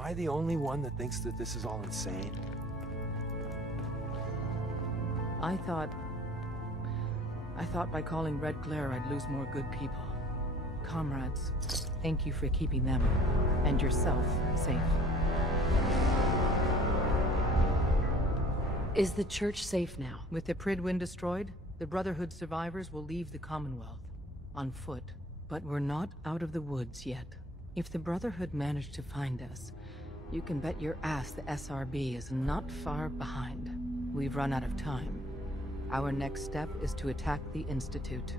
I the only one that thinks that this is all insane? I thought by calling Red Glare I'd lose more good people. Comrades, thank you for keeping them, and yourself, safe. Is the church safe now? With the Prydwen destroyed, the Brotherhood survivors will leave the Commonwealth, on foot. But we're not out of the woods yet. If the Brotherhood managed to find us, you can bet your ass the SRB is not far behind. We've run out of time. Our next step is to attack the Institute.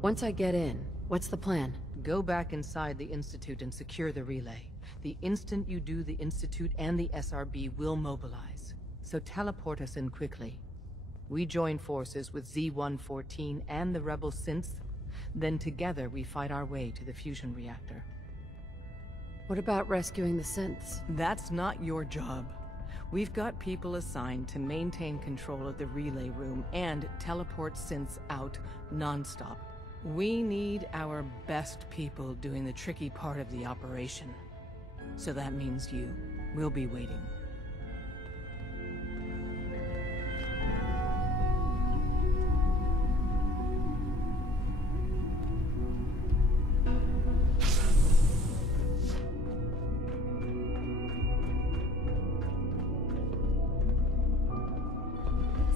Once I get in, what's the plan? Go back inside the Institute and secure the relay. The instant you do, the Institute and the SRB will mobilize. So teleport us in quickly. We join forces with Z-114 and the rebel synths, then together we fight our way to the fusion reactor. What about rescuing the synths? That's not your job. We've got people assigned to maintain control of the relay room and teleport synths out non-stop. We need our best people doing the tricky part of the operation. So that means you. We'll be waiting.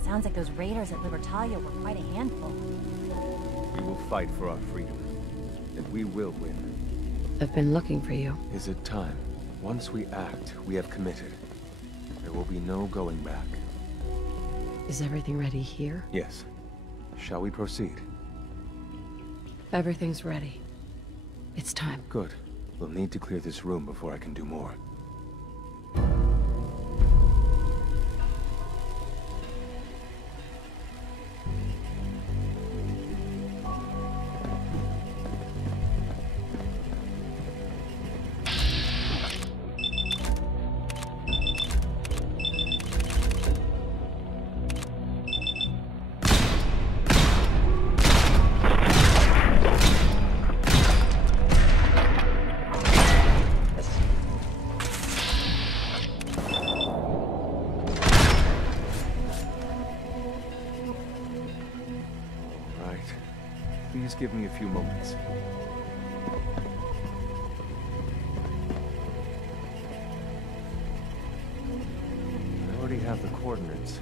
Sounds like those raiders at Libertalia were quite a handful. We will fight for our freedom, and we will win. I've been looking for you. Is it time? Once we act, we have committed. There will be no going back. Is everything ready here? Yes. Shall we proceed? Everything's ready. It's time. Good. We'll need to clear this room before I can do more. Please give me a few moments. I already have the coordinates.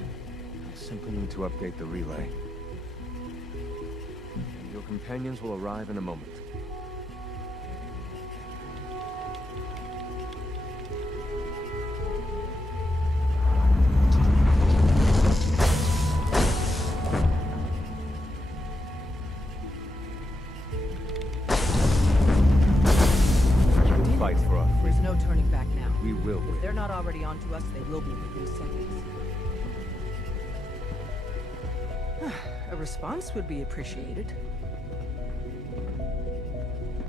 I simply need to update the relay. Your companions will arrive in a moment. There's no turning back now. We will win. If they're not already onto us, they will be within seconds. A response would be appreciated.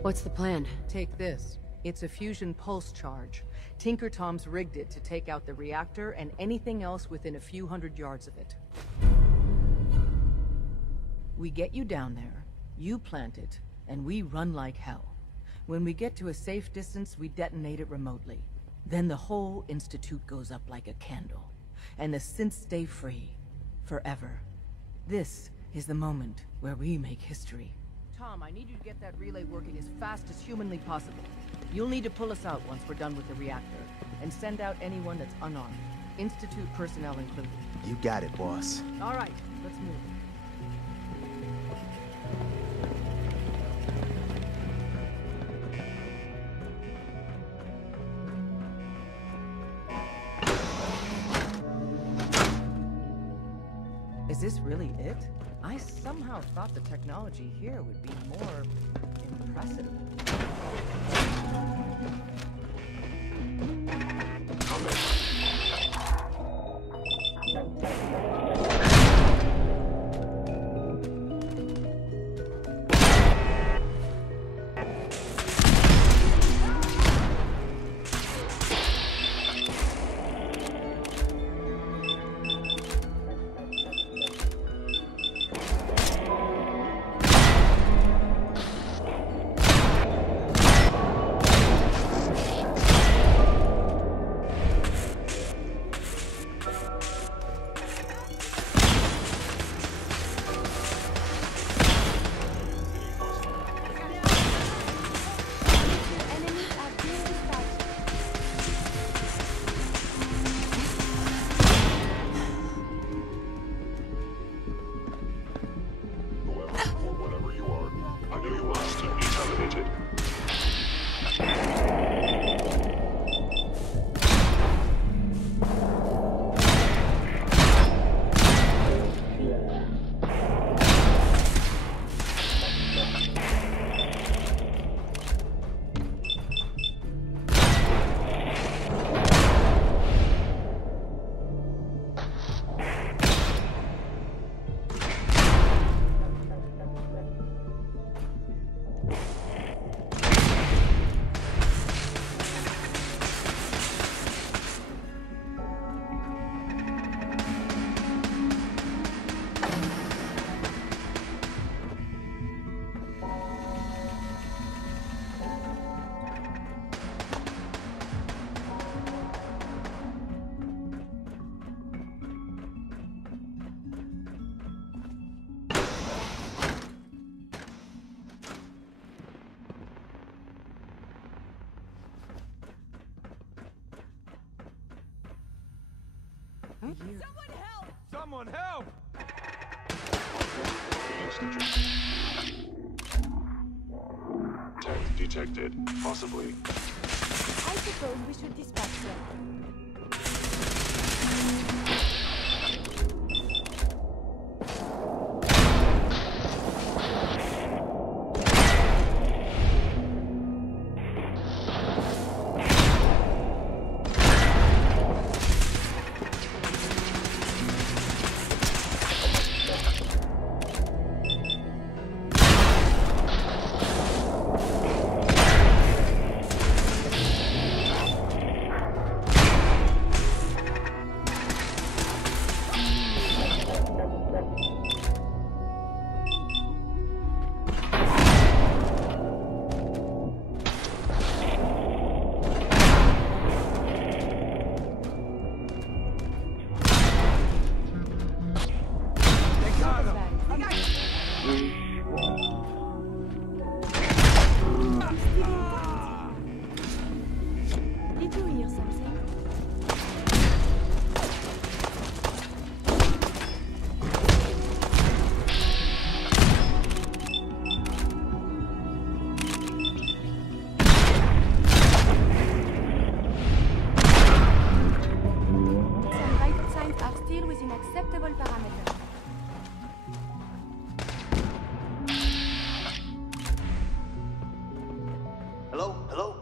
What's the plan? Take this. It's a fusion pulse charge. Tinker Tom's rigged it to take out the reactor and anything else within a few hundred yards of it. We get you down there, you plant it, and we run like hell. When we get to a safe distance, we detonate it remotely. Then the whole Institute goes up like a candle, and the synths stay free. Forever. This is the moment where we make history. Tom, I need you to get that relay working as fast as humanly possible. You'll need to pull us out once we're done with the reactor, and send out anyone that's unarmed. Institute personnel included. You got it, boss. All right, let's move. Is this really it? I somehow thought the technology here would be more impressive. Someone help! Tech detected, possibly. I suppose we should dispatch them. Did you hear something? Some vital signs are still within acceptable parameters. Hello? Hello?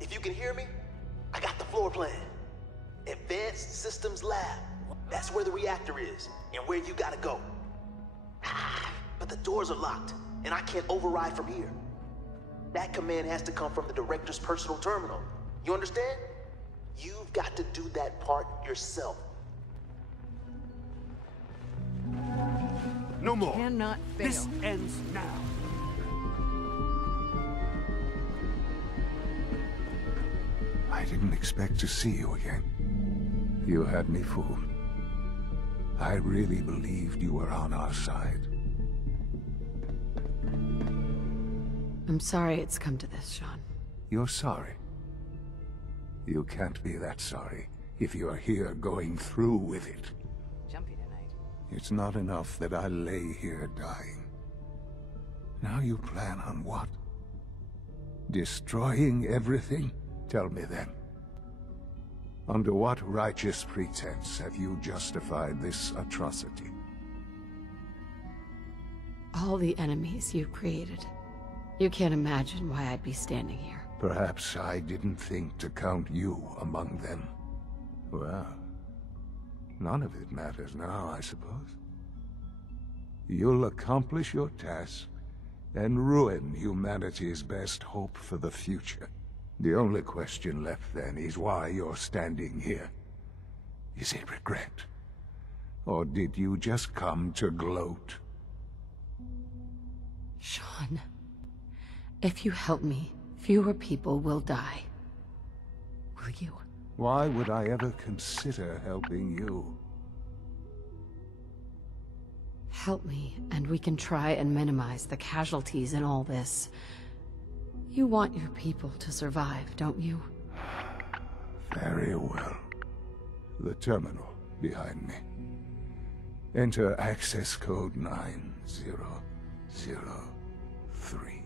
If you can hear me, I got the floor plan. Advanced Systems Lab. That's where the reactor is, and where you gotta go. But the doors are locked, and I can't override from here. That command has to come from the director's personal terminal. You understand? You've got to do that part yourself. No more. Cannot fail. This ends now. I didn't expect to see you again. You had me fooled. I really believed you were on our side. I'm sorry it's come to this, Sean. You're sorry. You can't be that sorry if you're here going through with it. Jumpy tonight. It's not enough that I lay here dying. Now you plan on what? Destroying everything? Tell me then. Under what righteous pretense have you justified this atrocity? All the enemies you've created. You can't imagine why I'd be standing here. Perhaps I didn't think to count you among them. Well, none of it matters now, I suppose. You'll accomplish your task and ruin humanity's best hope for the future. The only question left then is why you're standing here. Is it regret? Or did you just come to gloat? Sean, if you help me, fewer people will die. Will you? Why would I ever consider helping you? Help me, and we can try and minimize the casualties in all this. You want your people to survive, don't you? Very well. The terminal behind me. Enter access code 9003.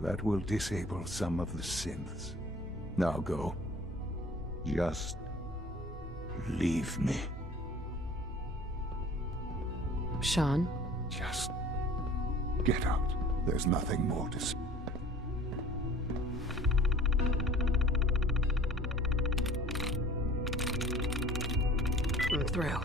That will disable some of the synths. Now go. Just leave me. Sean? Just get out. There's nothing more to say. Through.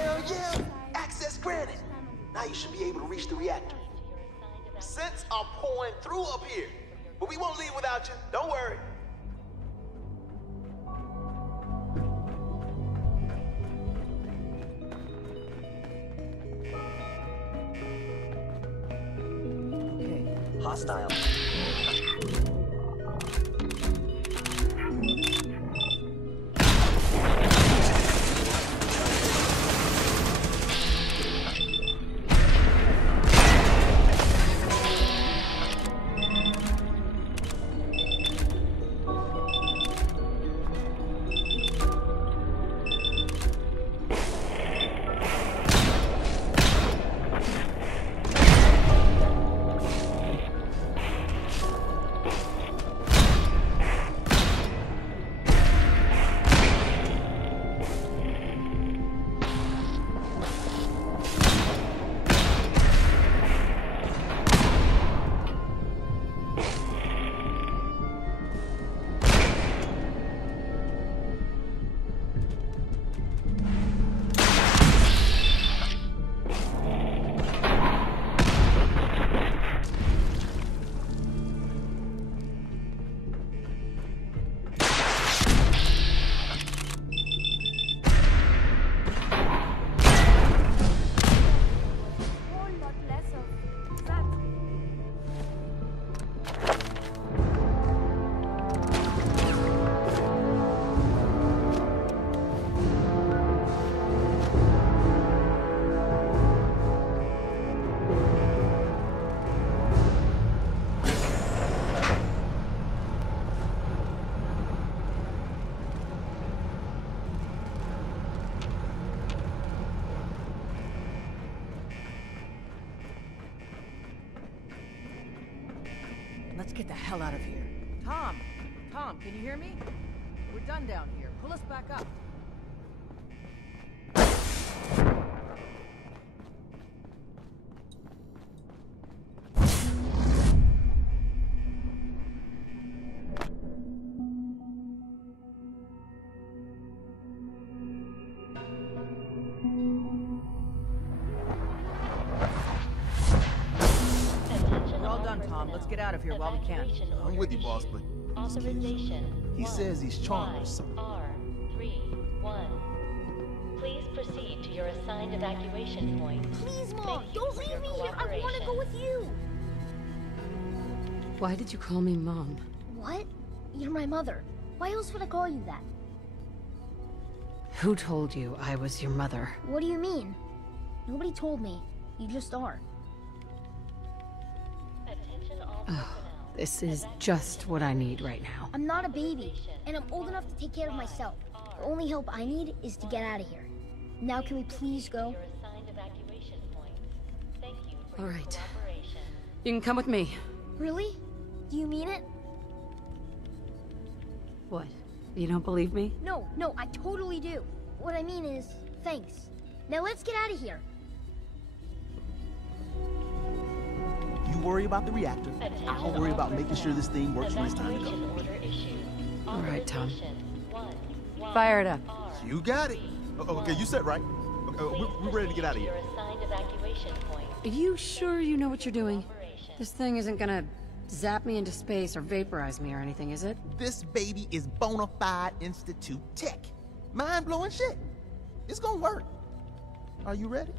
Hell yeah! Access granted! Now you should be able to reach the reactor. Scents are pouring through up here, but we won't leave without you. Don't worry. hostile. Let's get the hell out of here. Tom! Tom, can you hear me? We're done down here. Pull us back up. Let's get out of here while we can. I'm with you, boss, but authorization. he says he's charmed or something. R31. Please proceed to your assigned evacuation point. Please, Mom, don't leave me here. I want to go with you. Why did you call me Mom? What? You're my mother. Why else would I call you that? Who told you I was your mother? What do you mean? Nobody told me. You just are. Oh, this is just what I need right now. I'm not a baby, and I'm old enough to take care of myself. The only help I need is to get out of here. Now can we please go? All right. You can come with me. Really? Do you mean it? What? You don't believe me? No, I totally do. What I mean is, thanks. Now let's get out of here. You worry about the reactor. I'll worry about making sure this thing works when it's time to go. All right, Tom. Fire it up. You got it. Okay, you set right. We're ready to get out of here. Are you sure you know what you're doing? This thing isn't gonna zap me into space or vaporize me or anything, is it? This baby is bona fide Institute tech. Mind-blowing shit. It's gonna work. Are you ready?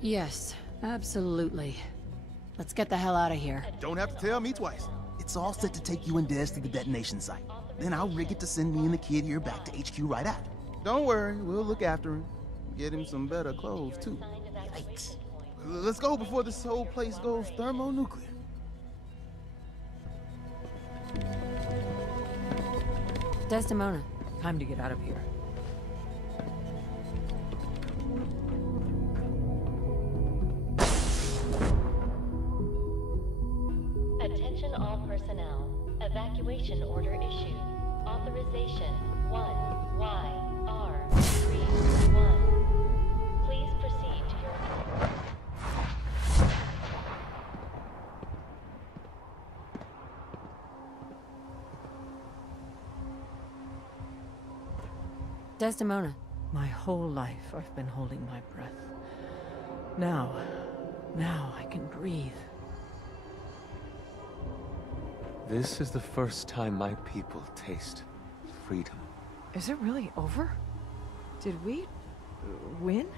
Yes, absolutely. Let's get the hell out of here. Don't have to tell me twice. It's all set to take you and Des to the detonation site. Then I'll rig it to send me and the kid here back to HQ right after. Don't worry, we'll look after him. Get him some better clothes, too. Yikes. Let's go before this whole place goes thermonuclear. Desdemona. Time to get out of here. Attention all personnel. Evacuation order issued. Authorization 1YR31. Please proceed to your... Desdemona. My whole life I've been holding my breath. Now I can breathe. This is the first time my people taste freedom. Is it really over? Did we win?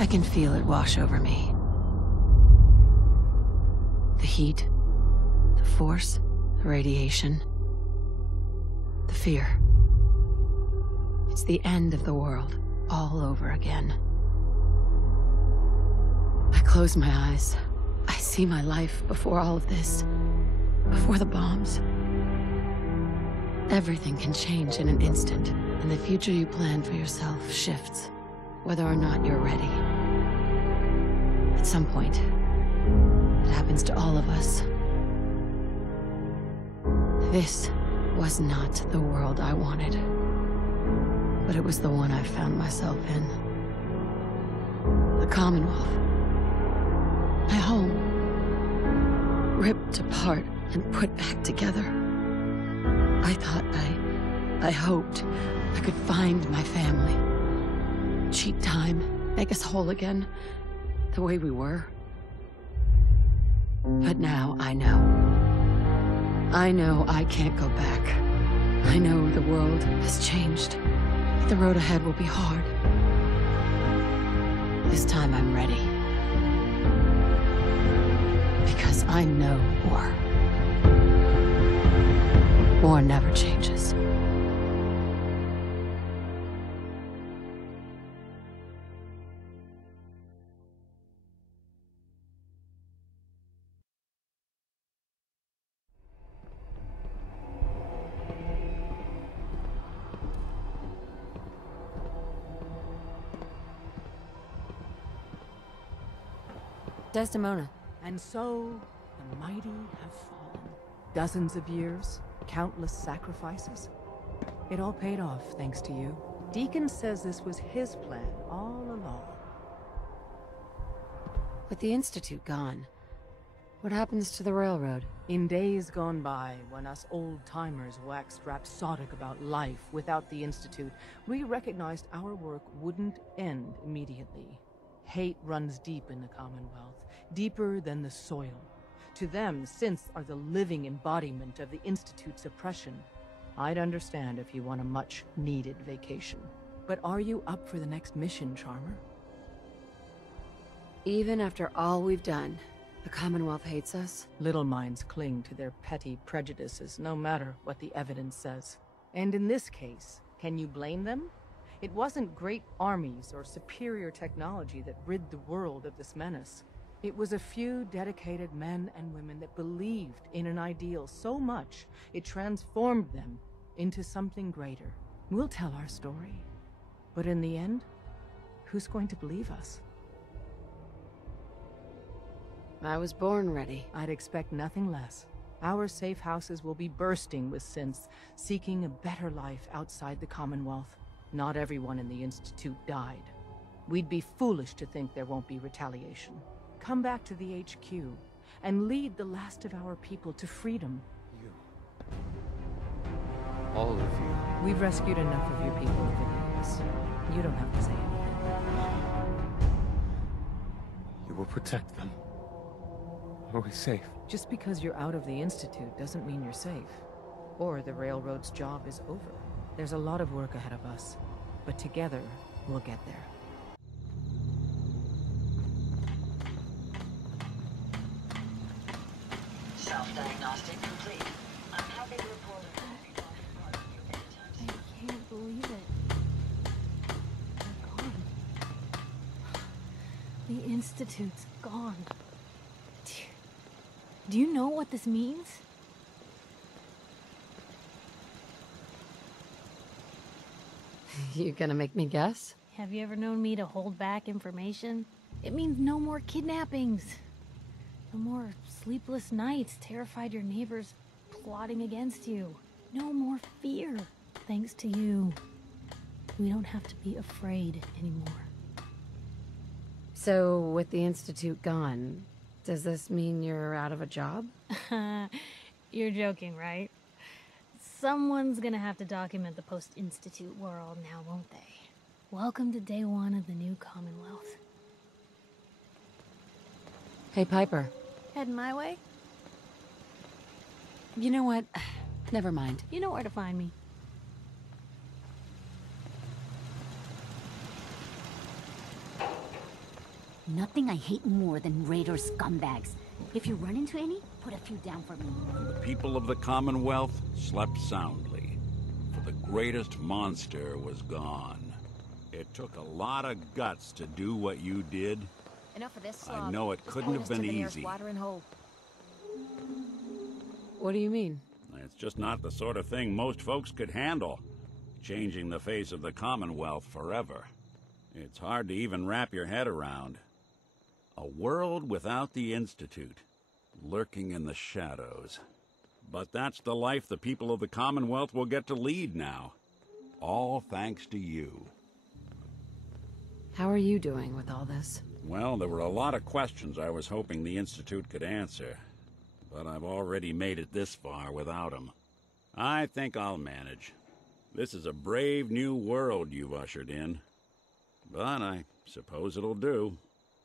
I can feel it wash over me. The heat, the force, the radiation, the fear. It's the end of the world, all over again. I close my eyes. I see my life before all of this, before the bombs. Everything can change in an instant, and the future you plan for yourself shifts, whether or not you're ready. At some point, it happens to all of us. This was not the world I wanted, but it was the one I found myself in. The Commonwealth. My home. Ripped apart and put back together. I thought I hoped I could find my family. Cheat time, make us whole again, the way we were. But now I know. I know I can't go back. I know the world has changed. The road ahead will be hard. This time I'm ready. Because I know war. War never changes. Desdemona. And so, the mighty have fallen. Dozens of years, countless sacrifices. It all paid off, thanks to you. Deacon says this was his plan all along. With the Institute gone, what happens to the railroad? In days gone by, when us old-timers waxed rhapsodic about life without the Institute, we recognized our work wouldn't end immediately. Hate runs deep in the Commonwealth, deeper than the soil. To them, synths are the living embodiment of the Institute's oppression. I'd understand if you want a much-needed vacation. But are you up for the next mission, Charmer? Even after all we've done, the Commonwealth hates us? Little minds cling to their petty prejudices, no matter what the evidence says. And in this case, can you blame them? It wasn't great armies or superior technology that rid the world of this menace. It was a few dedicated men and women that believed in an ideal so much, it transformed them into something greater. We'll tell our story. But in the end, who's going to believe us? I was born ready. I'd expect nothing less. Our safe houses will be bursting with synths, seeking a better life outside the Commonwealth. Not everyone in the Institute died. We'd be foolish to think there won't be retaliation. Come back to the HQ, and lead the last of our people to freedom. You. All of you. We've rescued enough of your people over the years. You don't have to say anything. You will protect them. Are we safe? Just because you're out of the Institute doesn't mean you're safe. Or the Railroad's job is over. There's a lot of work ahead of us, but together, we'll get there. Self-diagnostic complete. I'm happy to report I can't believe it. They're gone. The Institute's gone. Do you know what this means? You gonna make me guess? Have you ever known me to hold back information? It means no more kidnappings. No more sleepless nights, terrified your neighbors plotting against you. No more fear. Thanks to you, we don't have to be afraid anymore. So, with the Institute gone, does this mean you're out of a job? You're joking, right? Someone's gonna have to document the post-Institute world now, won't they? Welcome to day one of the new Commonwealth. Hey, Piper. Heading my way? You know what? Never mind. You know where to find me. Nothing I hate more than Raider scumbags. If you run into any, put a few down for me. The people of the Commonwealth slept soundly, for the greatest monster was gone. It took a lot of guts to do what you did. Enough of this. I know it couldn't have been easy. What do you mean? It's just not the sort of thing most folks could handle. Changing the face of the Commonwealth forever. It's hard to even wrap your head around. A world without the Institute, lurking in the shadows. But that's the life the people of the Commonwealth will get to lead now. All thanks to you. How are you doing with all this? Well, there were a lot of questions I was hoping the Institute could answer. But I've already made it this far without them. I think I'll manage. This is a brave new world you've ushered in. But I suppose it'll do.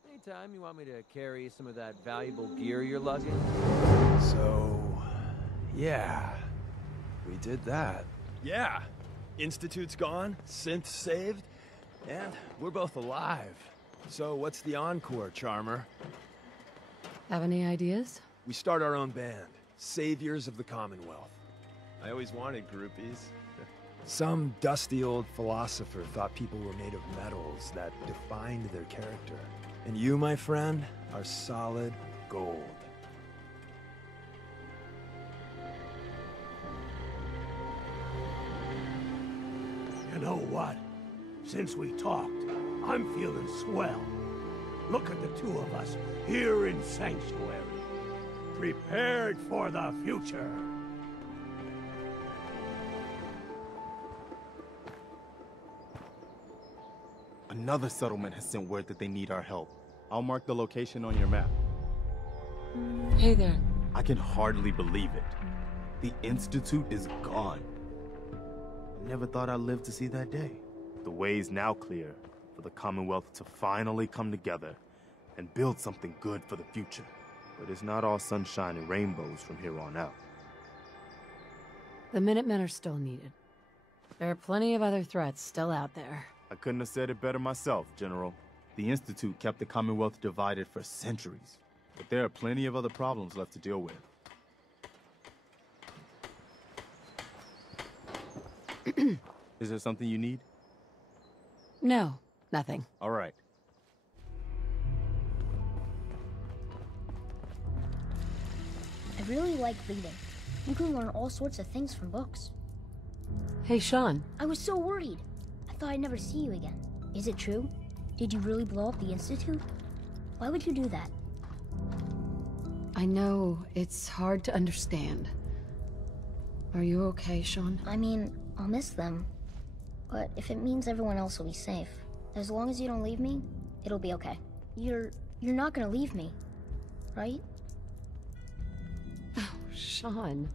Anytime you want me to carry some of that valuable gear you're lugging? So, yeah, we did that. Yeah, Institute's gone, Synth saved, and we're both alive. So what's the encore, Charmer? Have any ideas? We start our own band, Saviors of the Commonwealth. I always wanted groupies. Some dusty old philosopher thought people were made of metals that defined their character. And you, my friend, are solid gold. You know what? Since we talked, I'm feeling swell. Look at the two of us here in Sanctuary. Prepared for the future. Another settlement has sent word that they need our help. I'll mark the location on your map. Hey there. I can hardly believe it. The Institute is gone. I never thought I'd live to see that day. The way is now clear for the Commonwealth to finally come together and build something good for the future. But it's not all sunshine and rainbows from here on out. The Minutemen are still needed. There are plenty of other threats still out there. I couldn't have said it better myself, General. The Institute kept the Commonwealth divided for centuries, but there are plenty of other problems left to deal with. Is there something you need? No, nothing. All right. I really like reading. You can learn all sorts of things from books. Hey, Sean. I was so worried. I thought I'd never see you again. Is it true? Did you really blow up the Institute? Why would you do that? I know it's hard to understand. Are you okay, Sean? I mean, I'll miss them. But if it means everyone else will be safe, as long as you don't leave me, it'll be okay. You're not gonna leave me, right? Oh, Sean.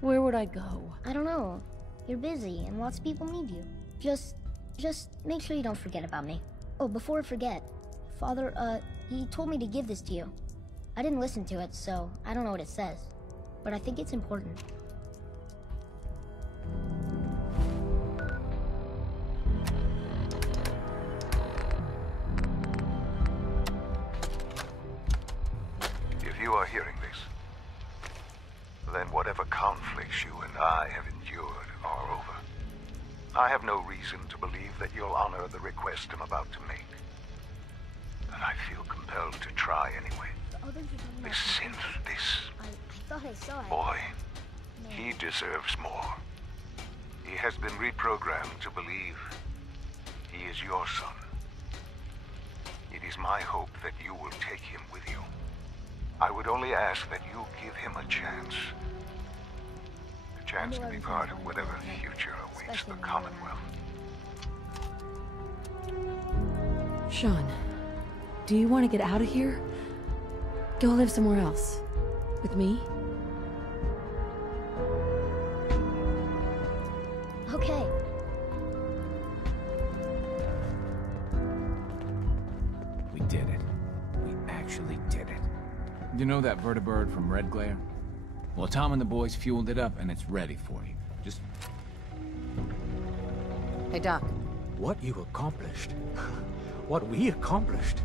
Where would I go? I don't know. You're busy and lots of people need you. Just make sure you don't forget about me. Oh, before I forget, Father, he told me to give this to you. I didn't listen to it, so I don't know what it says. But I think it's important. If you are hearing this, then whatever conflicts you and I have endured are over. I have no reason to believe that you'll honor the request I'm about to make. But I feel compelled to try anyway. This synth, I thought I saw it. boy, he deserves more. He has been reprogrammed to believe he is your son. It is my hope that you will take him with you. I would only ask that you give him a chance. A chance to be part of whatever future awaits the Commonwealth. Sean, do you want to get out of here? Go live somewhere else. With me? Okay. We did it. We actually did it. You know that vertibird from Red Glare? Well, Tom and the boys fueled it up and it's ready for you. Just... Hey, Doc. What you accomplished. What we accomplished.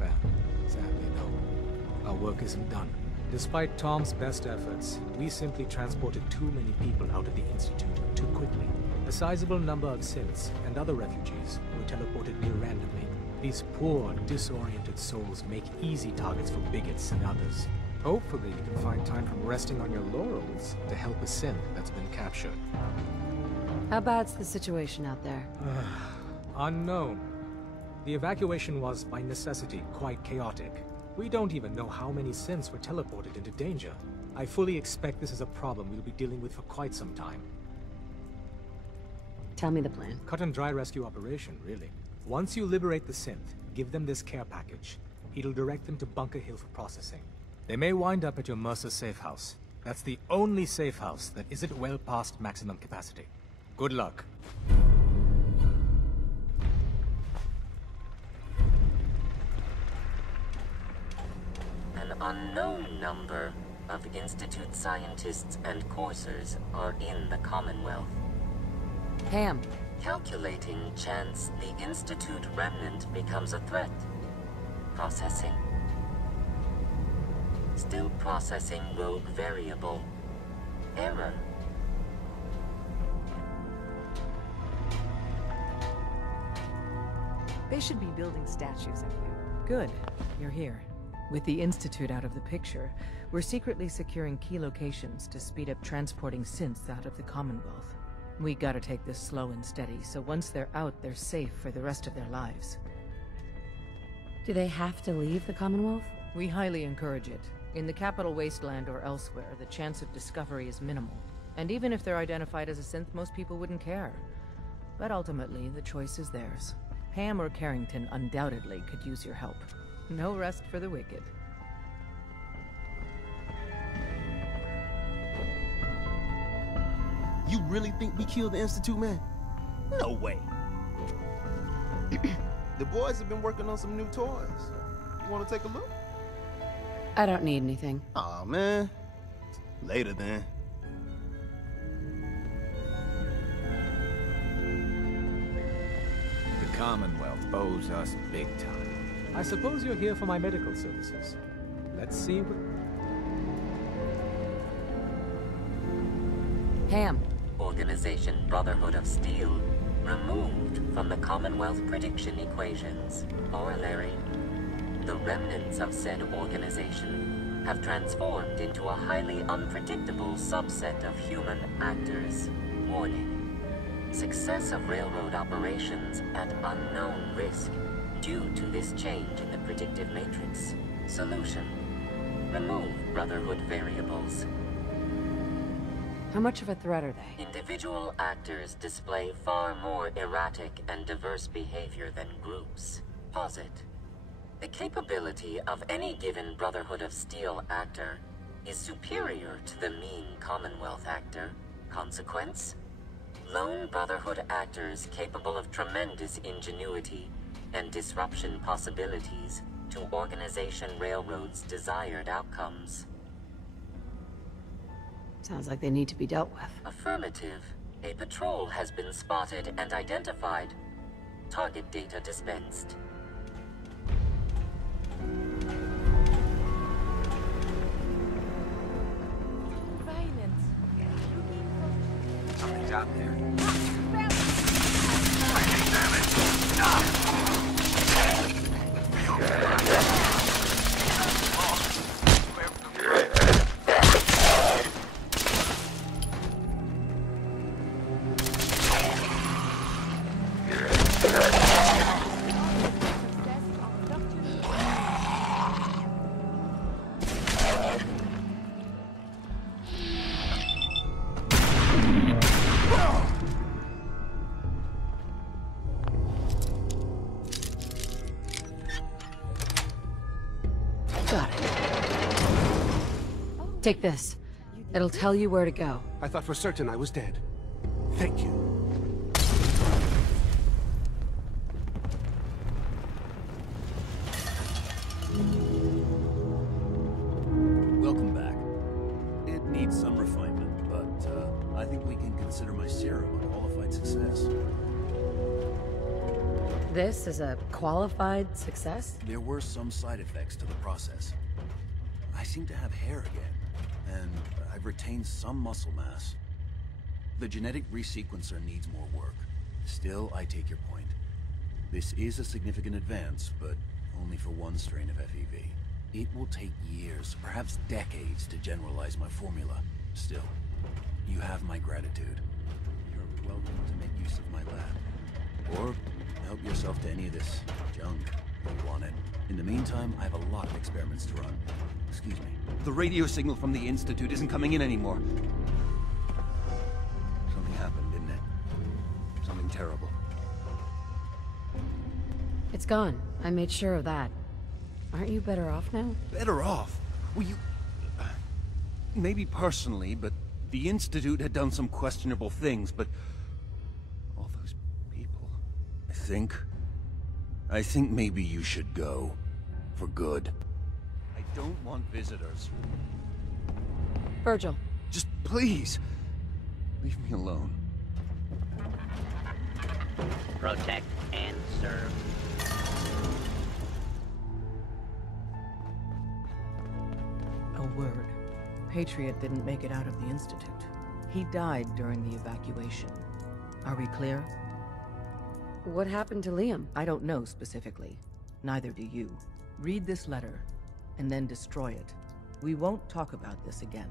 Well, sadly, no. Our work isn't done. Despite Tom's best efforts, we simply transported too many people out of the Institute too quickly. A sizable number of synths and other refugees were teleported near randomly. These poor, disoriented souls make easy targets for bigots and others. Hopefully you can find time from resting on your laurels to help a synth that's been captured. How bad's the situation out there? Unknown. The evacuation was, by necessity, quite chaotic. We don't even know how many synths were teleported into danger. I fully expect this is a problem we'll be dealing with for quite some time. Tell me the plan. Cut and dry rescue operation, really. Once you liberate the synth, give them this care package. It'll direct them to Bunker Hill for processing. They may wind up at your Mercer safe house. That's the only safe house that isn't well past maximum capacity. Good luck. An unknown number of Institute scientists and coursers are in the Commonwealth. Ham. Calculating chance the Institute remnant becomes a threat. Processing. Still processing rogue variable. Error. They should be building statues of you. Good. You're here. With the Institute out of the picture, we're secretly securing key locations to speed up transporting synths out of the Commonwealth. We gotta take this slow and steady, so once they're out, they're safe for the rest of their lives. Do they have to leave the Commonwealth? We highly encourage it. In the Capital Wasteland or elsewhere, the chance of discovery is minimal. And even if they're identified as a synth, most people wouldn't care. But ultimately, the choice is theirs. Ham or Carrington undoubtedly could use your help. No rest for the wicked. You really think we killed the Institute, man? No way. The boys have been working on some new toys. You want to take a look? I don't need anything. Aw, man. Later, then. The Commonwealth owes us big time. I suppose you're here for my medical services. Let's see what... Ham. Organization Brotherhood of Steel removed from the Commonwealth prediction equations. Corollary. The remnants of said organization have transformed into a highly unpredictable subset of human actors. Warning. Success of railroad operations at unknown risk due to this change in the predictive matrix. Solution. Remove Brotherhood variables. How much of a threat are they? Individual actors display far more erratic and diverse behavior than groups. Posit. The capability of any given Brotherhood of Steel actor is superior to the mean Commonwealth actor. Consequence? Lone Brotherhood actors capable of tremendous ingenuity and disruption possibilities to Organization Railroad's desired outcomes. Sounds like they need to be dealt with. Affirmative. A patrol has been spotted and identified. Target data dispensed. Something's out there. Take this. It'll tell you where to go. I thought for certain I was dead. Thank you. Welcome back. It needs some refinement, but I think we can consider my serum a qualified success. this as a qualified success? There were some side effects to the process. I seem to have hair again, and I've retained some muscle mass. The genetic resequencer needs more work. Still, I take your point. This is a significant advance, but only for one strain of FEV. It will take years, perhaps decades, to generalize my formula. Still, you have my gratitude. You're welcome to make use of my lab. Or help yourself to any of this junk if you want it. In the meantime, I have a lot of experiments to run. Excuse me. The radio signal from the Institute isn't coming in anymore. Something happened, didn't it? Something terrible. It's gone. I made sure of that. Aren't you better off now? Better off? Well, you... maybe personally, but the Institute had done some questionable things, but... all those people... I think maybe you should go. For good. I don't want visitors. Virgil. Just please, leave me alone. Protect and serve. A word. Patriot didn't make it out of the Institute. He died during the evacuation. Are we clear? What happened to Liam? I don't know specifically. Neither do you. Read this letter, and then destroy it. We won't talk about this again.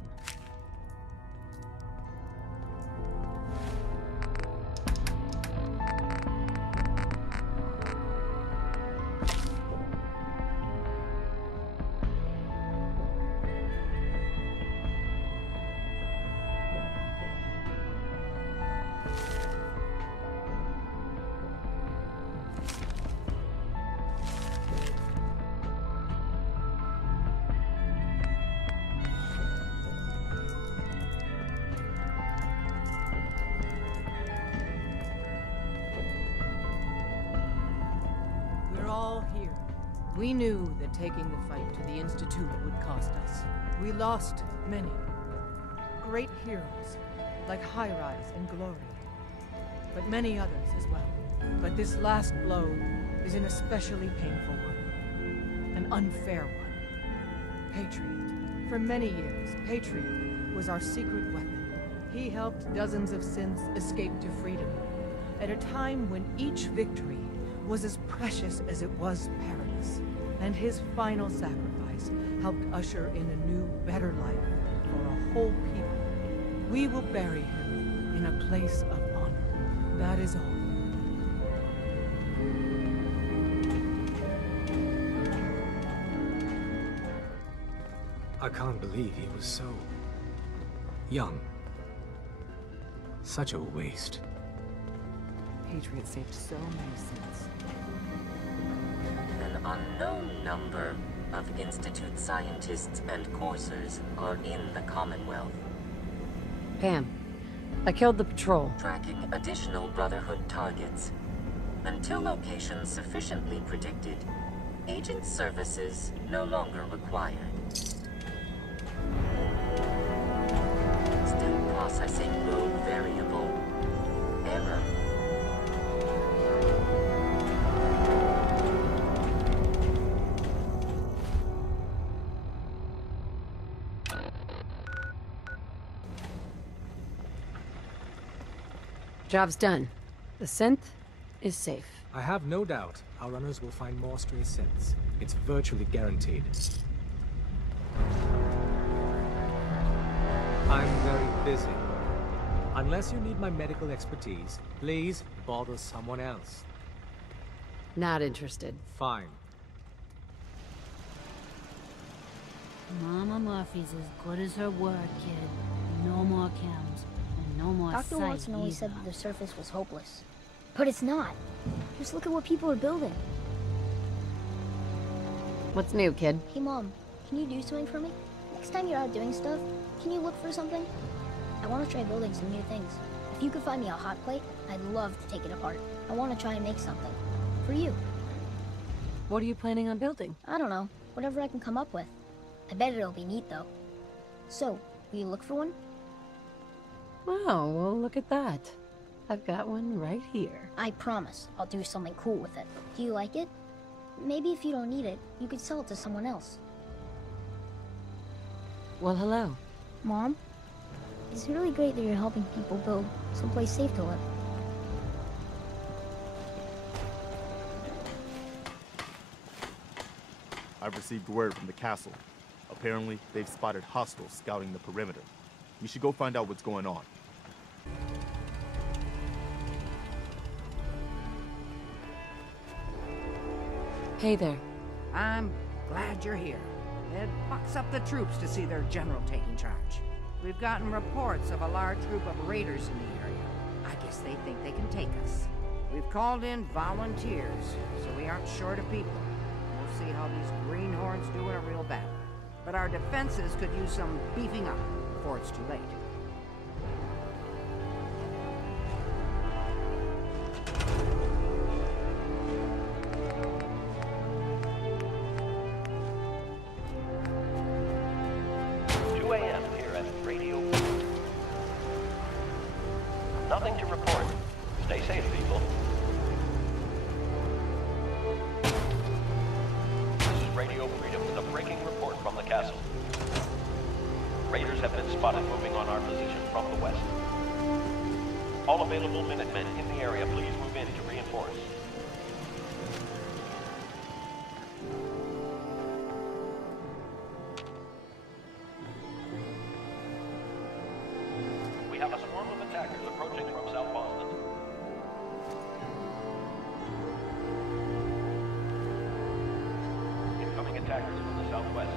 We knew that taking the fight to the Institute would cost us. We lost many. Great heroes, like High-Rise and Glory. But many others as well. But this last blow is an especially painful one. An unfair one. Patriot. For many years, Patriot was our secret weapon. He helped dozens of synths escape to freedom, at a time when each victory was as precious as it was perilous. And his final sacrifice helped usher in a new, better life for a whole people. We will bury him in a place of honor. That is all. I can't believe he was so... young. Such a waste. Patriot saved so many synths. An unknown number of Institute scientists and coursers are in the Commonwealth. Pam, I killed the patrol. Tracking additional Brotherhood targets. Until locations sufficiently predicted, agent services no longer required. Still processing rogue variable. Error. Job's done. The synth is safe. I have no doubt our runners will find more stray synths. It's virtually guaranteed. I'm very busy. Unless you need my medical expertise, please bother someone else. Not interested. Fine. Mama Murphy's as good as her word, kid. No more chems. No more Dr. Watson always said that the surface was hopeless. But it's not. Just look at what people are building. What's new, kid? Hey, Mom. Can you do something for me? Next time you're out doing stuff, can you look for something? I want to try building some new things. If you could find me a hot plate, I'd love to take it apart. I want to try and make something. For you. What are you planning on building? I don't know. Whatever I can come up with. I bet it'll be neat, though. So, will you look for one? Oh, well, look at that. I've got one right here. I promise I'll do something cool with it. Do you like it? Maybe if you don't need it, you could sell it to someone else. Well, hello. Mom? It's really great that you're helping people build someplace safe to live. I've received word from the castle. Apparently, they've spotted hostiles scouting the perimeter. We should go find out what's going on. Hey there. I'm glad you're here. It bucks up the troops to see their general taking charge. We've gotten reports of a large group of raiders in the area. I guess they think they can take us. We've called in volunteers, so we aren't short of people. We'll see how these greenhorns do in a real battle. But our defenses could use some beefing up before it's too late. Nothing to report. Stay safe, people. This is Radio Freedom with a breaking report from the castle. Raiders have been spotted moving on our position from the west. All available Minutemen in the area, please move in to reinforce. We have a swarm of attackers approaching from South Boston. Incoming attackers from the southwest.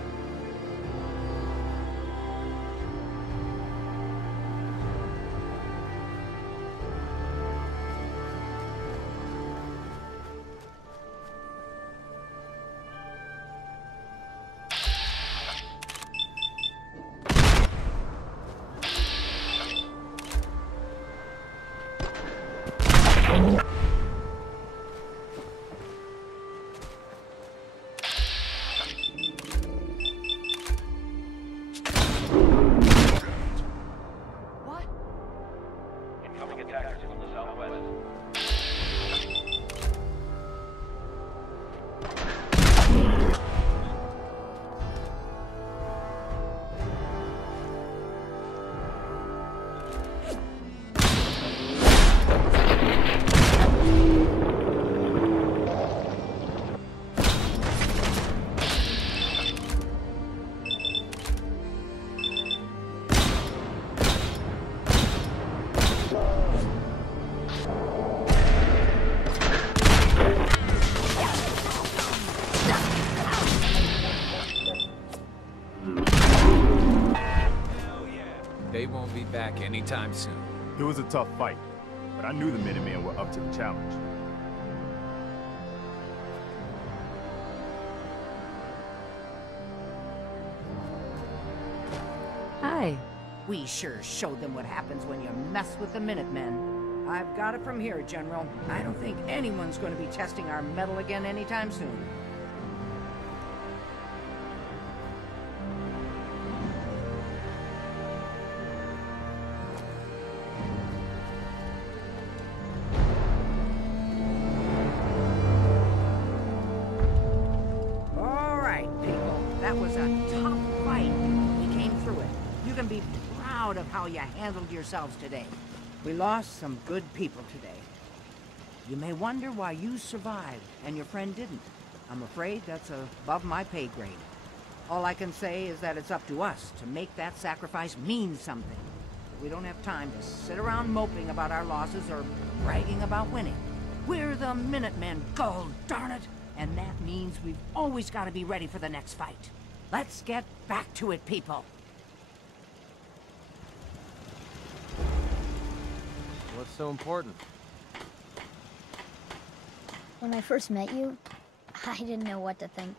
They won't be back anytime soon. It was a tough fight, but I knew the Minutemen were up to the challenge. Hi. We sure showed them what happens when you mess with the Minutemen. I've got it from here, General. I don't think anyone's going to be testing our mettle again anytime soon. All right, people. That was a tough fight. We came through it. You can be proud of how you handled yourselves today. We lost some good people today. You may wonder why you survived and your friend didn't. I'm afraid that's above my pay grade. All I can say is that it's up to us to make that sacrifice mean something. We don't have time to sit around moping about our losses or bragging about winning. We're the Minutemen, gold darn it! And that means we've always got to be ready for the next fight. Let's get back to it, people. What's so important? When I first met you, I didn't know what to think.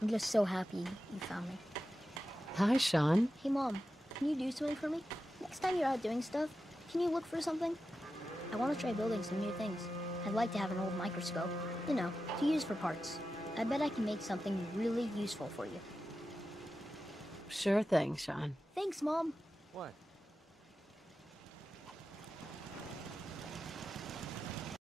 I'm just so happy you found me. Hi, Sean. Hey, Mom, can you do something for me? Next time you're out doing stuff, can you look for something? I want to try building some new things. I'd like to have an old microscope, you know, to use for parts. I bet I can make something really useful for you. Sure thing, Sean. Thanks, Mom. What?